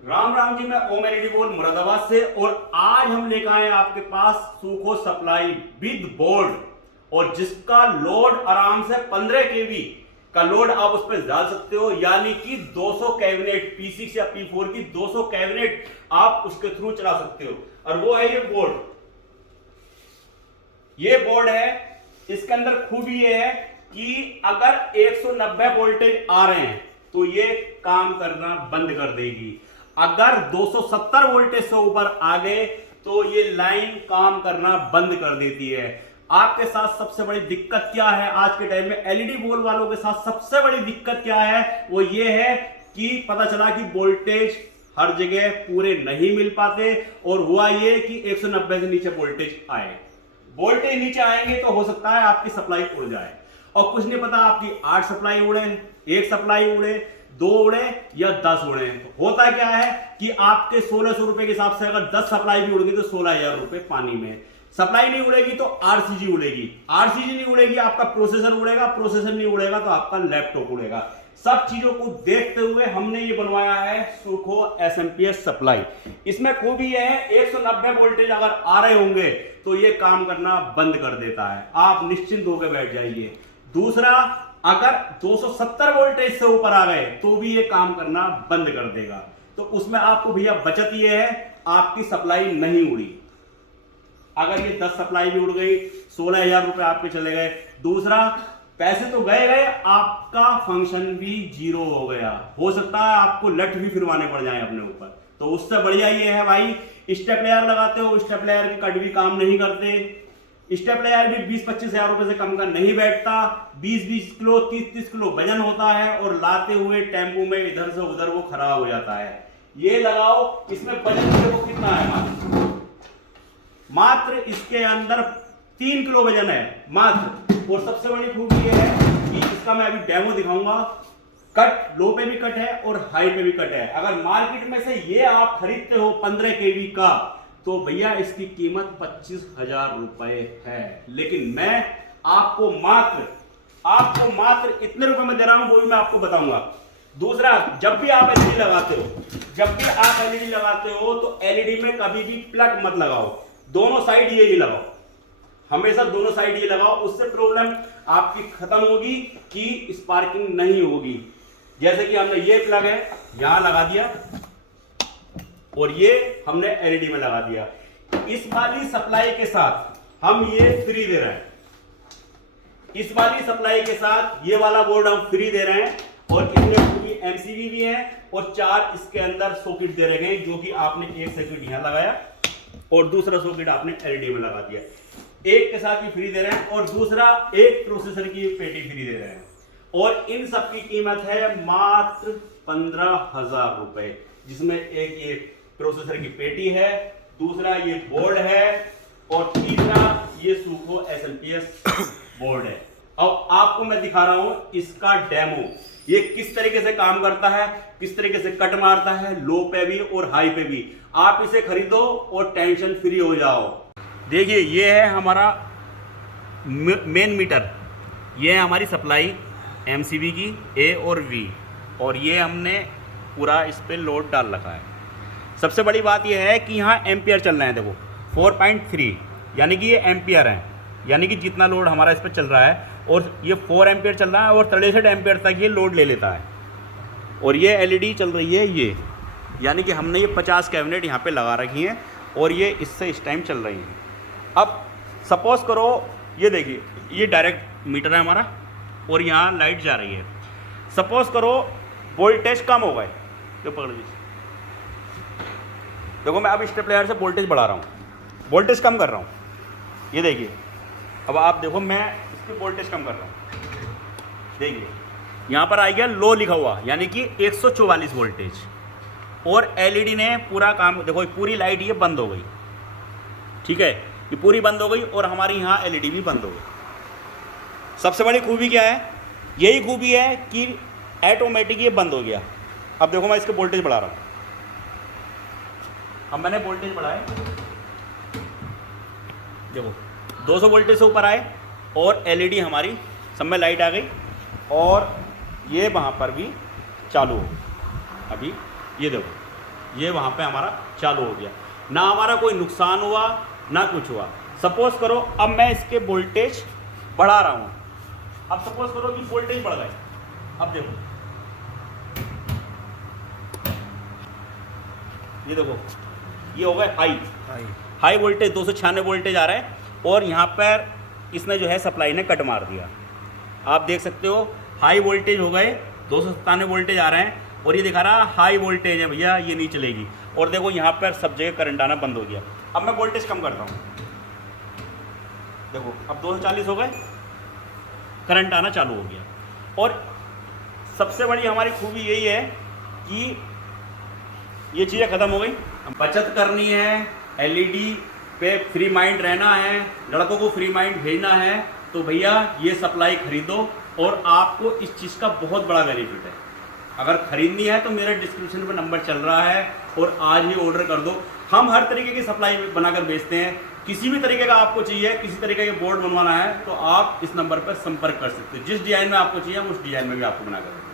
राम राम जी, मैं ओम एलईडी बोल मुरादाबाद से। और आज हम लेकर आए आपके पास सुखो सप्लाई विद बोर्ड, और जिसका लोड आराम से 15 केवी का लोड आप उस पर डाल सकते हो, यानी कि 200 कैबिनेट P6 या P4 की 200 कैबिनेट आप उसके थ्रू चला सकते हो। और वो है ये बोर्ड। ये बोर्ड है, इसके अंदर खूबी ये है कि अगर 190 वोल्टेज आ रहे हैं तो ये काम करना बंद कर देगी। अगर 270 वोल्टेज से ऊपर आ गए तो ये लाइन काम करना बंद कर देती है। आपके साथ सबसे बड़ी दिक्कत क्या है आज के टाइम में? एलईडी बोल वालों के साथ सबसे बड़ी दिक्कत क्या है? वो ये है कि पता चला कि वोल्टेज हर जगह पूरे नहीं मिल पाते, और हुआ ये कि 190 से नीचे वोल्टेज आए। वोल्टेज नीचे आएंगे तो हो सकता है आपकी सप्लाई उड़ जाए, और कुछ नहीं पता आपकी 8 सप्लाई उड़े, 1 सप्लाई उड़े, 2 उड़े या 10 उड़े। तो होता क्या है कि आपके 1600 रुपए के हिसाब से अगर 10 सप्लाई भी उड़ेगी तो 16,000 रुपए पानी में। सप्लाई नहीं उड़ेगी तो आरसीजी उड़ेगी, आरसीजी नहीं उड़ेगी आपका प्रोसेसर उड़ेगा, प्रोसेसर नहीं उड़ेगा तो आपका लैपटॉप उड़ेगा। सब चीजों को देखते हुए हमने ये बनवाया है सुखो एसएमपीएस सप्लाई। इसमें खूबी यह है 190 वोल्टेज अगर आ रहे होंगे तो ये काम करना बंद कर देता है, आप निश्चिंत होकर बैठ जाइए। दूसरा, अगर 270 वोल्टेज से ऊपर आ गए तो भी ये काम करना बंद कर देगा। तो उसमें आपको भैया बचत ये है, आपकी सप्लाई नहीं उड़ी। अगर ये 10 सप्लाई भी उड़ गई, 16,000 रुपए आपके चले गए। दूसरा, पैसे तो गए गए, आपका फंक्शन भी जीरो हो गया। हो सकता है आपको लट भी फिरवाने पड़ जाए अपने ऊपर। तो उससे बढ़िया ये है भाई, स्टेपलेयर लगाते हो, स्टेपलेयर के कट भी काम नहीं करते। स्टेपलेयर भी 20-25 हजार रुपए से कम का नहीं बैठता। 20-20 किलो 30-30 किलो वजन होता है, और लाते हुए टेम्पो में इधर से उधर वो खराब हो जाता है। ये लगाओ, इसमें वजन देखो कितना है, मात्र इसके अंदर 3 किलो वजन है मात्र। और सबसे बड़ी खूबी ये है कि इसका मैं अभी डेमो दिखाऊंगा। कट लो पे भी कट है और हाई पे भी कट है। अगर मार्केट में से ये आप खरीदते हो 15 केवी का, तो भैया इसकी कीमत 25,000 रुपए है। लेकिन मैं आपको मात्र इतने रुपए में दे रहा हूं, वो भी मैं आपको बताऊंगा। दूसरा, जब भी आप एलईडी लगाते हो तो एलईडी में कभी भी प्लग मत लगाओ, दोनों साइड ये ही लगाओ, हमेशा दोनों साइड ये लगाओ। उससे प्रॉब्लम आपकी खत्म होगी कि स्पार्किंग नहीं होगी। जैसे कि हमने ये प्लग है यहां लगा दिया, और ये हमने एलईडी में लगा दिया। इस वाली सप्लाई के साथ हम ये फ्री दे रहे हैं, इस वाली सप्लाई के साथ ये वाला बोर्ड हम फ्री दे रहे हैं। और इसमें पूरी एमसीबी भी है, और 4 इसके अंदर सॉकेट दे रहे हैं, जो कि आपने एक सर्किट यहां लगाया और दूसरा सॉकेट आपने एलईडी में लगा दिया। एक के साथ ही फ्री दे रहे हैं, और दूसरा एक प्रोसेसर की पेटी फ्री दे रहे हैं। और इन सब की कीमत है मात्र 15,000 रुपए, जिसमें एक ये प्रोसेसर की पेटी है, दूसरा ये बोर्ड है, और तीसरा ये सुखो एसएमपीएस बोर्ड है। अब आपको मैं दिखा रहा हूं इसका डेमो, ये किस तरीके से काम करता है, किस तरीके से कट मारता है, लो पे भी और हाई पे भी। आप इसे खरीदो और टेंशन फ्री हो जाओ। देखिए, ये है हमारा मेन मीटर, ये है हमारी सप्लाई एमसीबी की ए और वी, और ये हमने पूरा इस पे लोड डाल रखा है। सबसे बड़ी बात ये है कि यहाँ एम्पियर चल रहे हैं, देखो 4.3, यानी कि ये एम्पियर है, यानी कि जितना लोड हमारा इस पर चल रहा है, और ये 4 एम्पियर चल रहा है, और 63 एम्पियर तक ये लोड ले लेता है। और ये एलईडी चल रही है ये, यानी कि हमने ये 50 कैबिनेट यहाँ पे लगा रखी हैं, और ये इससे इस टाइम चल रही हैं। अब सपोज करो, ये देखिए, ये डायरेक्ट मीटर है हमारा, और यहाँ लाइट जा रही है। सपोज करो वोल्टेज कम हो गए, तो पकड़ लीजिए, देखो मैं अब स्टेपलेयर से वोल्टेज बढ़ा रहा हूँ, वोल्टेज कम कर रहा हूँ, ये देखिए। अब आप देखो, मैं इसकी वोल्टेज कम कर रहा हूँ, देखिए यहाँ पर आ गया लो लिखा हुआ, यानी कि 144 वोल्टेज। और एलईडी ने पूरा काम, देखो पूरी लाइट ये बंद हो गई, ठीक है, ये पूरी बंद हो गई, और हमारी यहाँ एलईडी भी बंद हो गई। सबसे बड़ी खूबी क्या है? यही खूबी है कि ऑटोमेटिक ये बंद हो गया। अब देखो मैं इसके वोल्टेज बढ़ा रहा हूँ, अब मैंने वोल्टेज बढ़ाए, देखो 200 वोल्टेज से ऊपर आए, और एलईडी हमारी सब में लाइट आ गई, और ये वहाँ पर भी चालू हो। अभी ये देखो ये वहाँ पे हमारा चालू हो गया, ना हमारा कोई नुकसान हुआ ना कुछ हुआ। सपोज करो अब मैं इसके वोल्टेज बढ़ा रहा हूँ, अब सपोज करो कि वोल्टेज बढ़ गए, अब देखो ये देखो ये हो गए हाई वोल्टेज, 296 वोल्टेज आ रहा है, और यहाँ पर इसने जो है सप्लाई ने कट मार दिया। आप देख सकते हो हाई वोल्टेज हो गए, 297 वोल्टेज आ रहे हैं, और ये दिखा रहा हाई वोल्टेज है भैया, ये नहीं चलेगी। और देखो यहाँ पर सब जगह करंट आना बंद हो गया। अब मैं वोल्टेज कम करता हूँ, देखो अब 240 हो गए, करंट आना चालू हो गया। और सबसे बड़ी हमारी खूबी यही है कि ये चीज़ें ख़त्म हो गई। बचत करनी है, एलईडी पे फ्री माइंड रहना है, लड़कों को फ्री माइंड भेजना है, तो भैया ये सप्लाई खरीदो, और आपको इस चीज़ का बहुत बड़ा बेनिफिट है। अगर खरीदनी है तो मेरे डिस्क्रिप्शन पर नंबर चल रहा है, और आज ही ऑर्डर कर दो। हम हर तरीके की सप्लाई बनाकर बेचते हैं, किसी भी तरीके का आपको चाहिए, किसी तरीके के बोर्ड बनवाना है तो आप इस नंबर पर संपर्क कर सकते हो। जिस डिज़ाइन में आपको चाहिए हम उस डिज़ाइन में भी आपको बना कर देंगे।